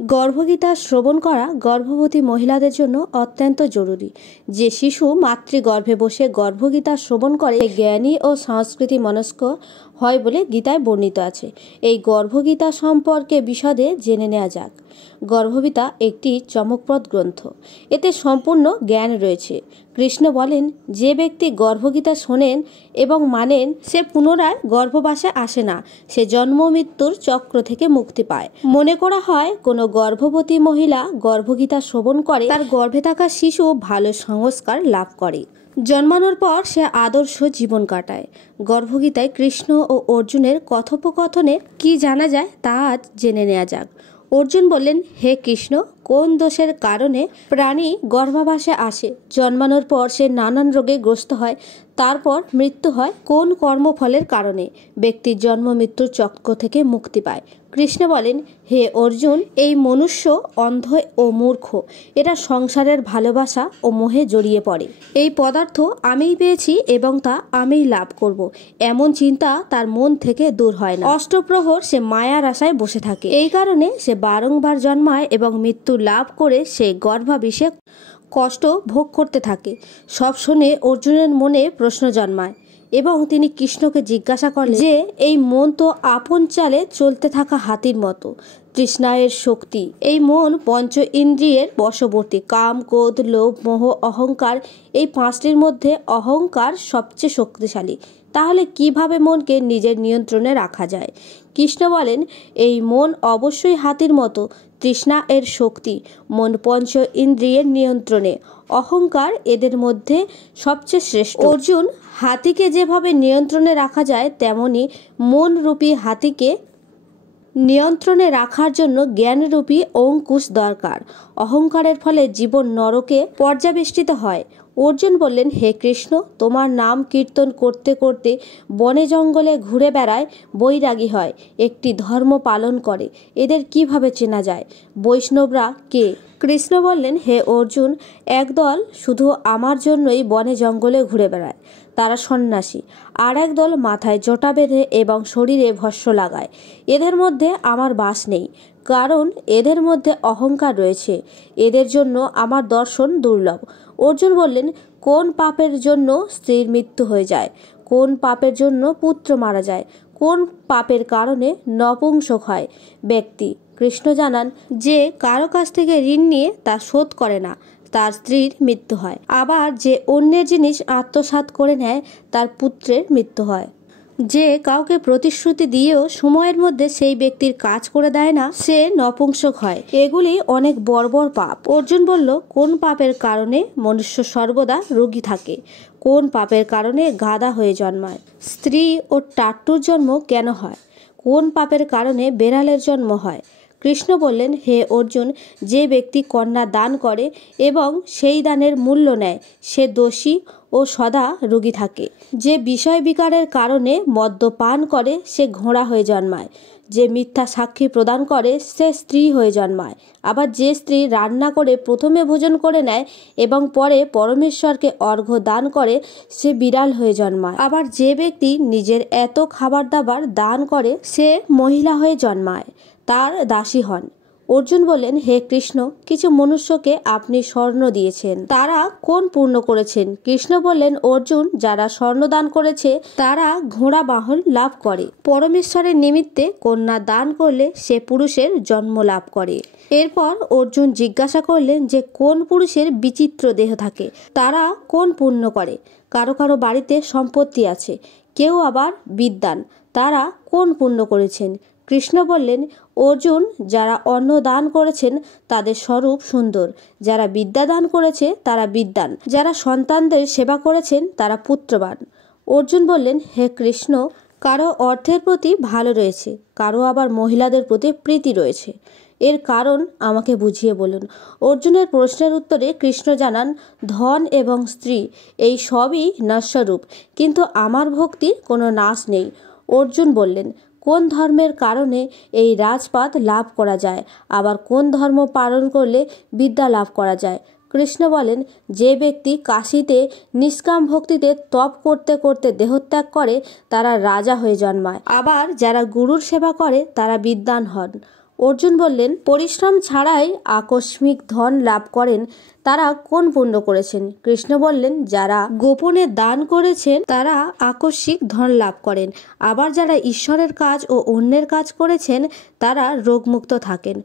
গর্ভগীতা শ্রবণ করা গর্ভবতী মহিলাদের জন্য অত্যন্ত জরুরি। যে শিশু মাতৃগর্ভে বসে গর্ভগীতা শ্রবণ করে জ্ঞানী ও সংস্কৃতি মনস্ক হয় বলে গীতায় বর্ণিত আছে। এই গর্ভগীতা সম্পর্কে বিশদে জেনে নেওয়া যাক। গর্ভগীতা একটি চমকপ্রদ গ্রন্থ। এতে সম্পূর্ণ জ্ঞান রয়েছে। কৃষ্ণ বলেন, যে ব্যক্তি গর্ভগীতা শোনেন এবং মানেন সে পুনরায় গর্ভবাসে আসে না, সে জন্ম মৃত্যুর চক্র থেকে মুক্তি পায়। মনে করা হয় কোনো গর্ভবতী মহিলা গর্ভগীতা শ্রবণ করে তার গর্ভে থাকা শিশু ভালো সংস্কার লাভ করে। জন্মানোর পর সে আদর্শ জীবন কাটায়। গর্ভগীতায় কৃষ্ণ ও অর্জুনের কথোপকথনে কি জানা যায় তা আজ জেনে নেওয়া যাক। অর্জুন বললেন, হে কৃষ্ণ, কোন দোষের কারণে প্রাণী গর্ভাবাসে আসে? জন্মানোর পর সে নানান রোগে গ্রস্ত হয়, তারপর মৃত্যু হয়। কোন কর্মফলের কারণে ব্যক্তির জন্ম মৃত্যুর চক্র থেকে মুক্তি পায়? কৃষ্ণ বলেন, হে অর্জুন, এই মনুষ্য অন্ধ ও মূর্খ, এরা সংসারের ভালোবাসা ও মোহে জড়িয়ে পড়ে। এই পদার্থ আমিই পেয়েছি এবং তা আমিই লাভ করব, এমন চিন্তা তার মন থেকে দূর হয় না। অষ্টপ্রহর সে মায়ার আশায় বসে থাকে। এই কারণে সে বারংবার জন্মায় এবং মৃত্যু লাভ করে সে গর্ভাভিষে কষ্ট ভোগ করতে থাকে। সব শুনে অর্জুনের মনে প্রশ্ন জন্মায় এবং তিনি কৃষ্ণকে জিজ্ঞাসা করলেন যে এই মন তো আপন চালে চলতে থাকা হাতির মতো, তৃষ্ণায়ের শক্তি। এই মন পঞ্চ ইন্দ্রিয়ের বশবর্তী। কাম, ক্রোধ, লোভ, মোহ, অহংকার, এই পাঁচটির মধ্যে অহংকার সবচেয়ে শক্তিশালী। তাহলে কিভাবে মনকে নিজের নিয়ন্ত্রণে রাখা যায়? কৃষ্ণ বলেন, এই মন অবশ্যই হাতির মতো, তৃষ্ণা এর শক্তি, মন পঞ্চ ইন্দ্রিয়ের নিয়ন্ত্রণে, অহংকার এদের মধ্যে সবচেয়ে শ্রেষ্ঠ। অর্জুন, হাতিকে যেভাবে নিয়ন্ত্রণে রাখা যায় তেমনি মনরূপী হাতিকে নিয়ন্ত্রণে রাখার জন্য জ্ঞানরূপী অঙ্কুশ দরকার। অহংকারের ফলে জীবন নরকে পর্যাবেষ্টিত হয়। অর্জুন বললেন, হে কৃষ্ণ, তোমার নাম কীর্তন করতে করতে বনে জঙ্গলে ঘুরে বেড়ায় বৈরাগী হয়, একটি ধর্ম পালন করে, এদের কিভাবে চেনা যায়? বৈষ্ণবরা কে? কৃষ্ণ বললেন, হে অর্জুন, একদল শুধু আমার জন্যই বনে জঙ্গলে ঘুরে বেড়ায়, তারা সন্ন্যাসী। আর একদল মাথায় জটা বেঁধে এবং শরীরে ভস্য লাগায়। এদের মধ্যে আমার বাস নেই, কারণ এদের মধ্যে অহংকার রয়েছে। এদের জন্য আমার দর্শন দুর্লভ। অর্জুন বললেন, কোন পাপের জন্য স্ত্রীর মৃত্যু হয়ে যায়? কোন পাপের জন্য পুত্র মারা যায়? কোন পাপের কারণে নপুংসক হয় ব্যক্তি? কৃষ্ণ জানান, যে কারো কাছ থেকে ঋণ নিয়ে তা শোধ করে না, তার স্ত্রীর মৃত্যু হয়। আবার যে অন্যের জিনিস আত্মসাৎ করে নেয়, তার পুত্রের মৃত্যু হয়। যে কাউকে প্রতিশ্রুতি দিয়েও সময়ের মধ্যে সেই ব্যক্তির কাজ করে দেয় না, সে নপুংসক হয়। এগুলি অনেক বর্বর পাপ। অর্জুন বলল, কোন পাপের কারণে মনুষ্য সর্বদা রোগী থাকে? কোন পাপের কারণে গাধা হয়ে জন্মায়? স্ত্রী ও টাট্টুর জন্ম কেন হয়? কোন পাপের কারণে বেড়ালের জন্ম হয়? কৃষ্ণ বললেন, হে অর্জুন, যে ব্যক্তি কন্যা দান করে এবং সেই দানের মূল্য নেয়, সে দোষী ও সদা রোগী থাকে। যে বিষয় বিকারের কারণে মদ্যপান করে, সে ঘোড়া হয়ে জন্মায়। যে মিথ্যা সাক্ষী প্রদান করে, সে স্ত্রী হয়ে জন্মায়। আবার যে স্ত্রী রান্না করে প্রথমে ভোজন করে নেয় এবং পরে পরমেশ্বরকে অর্ঘ্য দান করে, সে বিড়াল হয়ে জন্মায়। আবার যে ব্যক্তি নিজের এত খাবার দাবার দান করে, সে মহিলা হয়ে জন্মায়, তার দাসী হন। অর্জুন বললেন, হে কৃষ্ণ, কিছু মনুষ্যকে আপনি স্বর্ণ দিয়েছেন, তারা কোন পূর্ণ করেছেন? কৃষ্ণ বললেন, অর্জুন, যারা স্বর্ণ দান করেছে তারা ঘোড়া বাহন লাভ করে। পরমেশ্বরের নিমিত্তে কন্যা দান করলে সে পুরুষের জন্ম লাভ করে। এরপর অর্জুন জিজ্ঞাসা করলেন যে কোন পুরুষের বিচিত্র দেহ থাকে, তারা কোন পুণ্য করে? কারো কারো বাড়িতে সম্পত্তি আছে, কেউ আবার বিদ্বান, তারা কোন পুণ্য করেছেন? কৃষ্ণ বললেন, অর্জুন, যারা অন্ন দান করেছেন তাদের স্বরূপ সুন্দর, যারা বিদ্যা দান করেছে তারা বিদ্বান, যারা সন্তানদের সেবা করেছেন তারা পুত্রবান। অর্জুন বললেন, হে কৃষ্ণ, কারো অর্থের প্রতি ভালো রয়েছে, কারো আবার মহিলাদের প্রতি প্রীতি রয়েছে, এর কারণ আমাকে বুঝিয়ে বলুন। অর্জুনের প্রশ্নের উত্তরে কৃষ্ণ জানান, ধন এবং স্ত্রী এই সবই নশ্বরূপ, কিন্তু আমার ভক্তির কোনো নাশ নেই। অর্জুন বললেন, কোন ধর্মের কারণে এই রাজপাদ লাভ করা যায়? আবার কোন ধর্ম পালন করলে বিদ্যা লাভ করা যায়? কৃষ্ণ বলেন, যে ব্যক্তি কাশীতে নিষ্কাম ভক্তিতে তপ করতে করতে দেহত্যাগ করে, তারা রাজা হয়ে জন্মায়। আবার যারা গুরুর সেবা করে তারা বিদ্বান হন। অর্জুন বললেন, পরিশ্রম ছাড়াই আকস্মিক ধন লাভ করেন তারা কোন পুণ্য করেছেন? কৃষ্ণ বললেন, যারা গোপনে দান করেছেন তারা আকস্মিক ধন লাভ করেন, আবার যারা ঈশ্বরের কাজ ও অন্যের কাজ করেছেন তারা রোগমুক্ত থাকেন।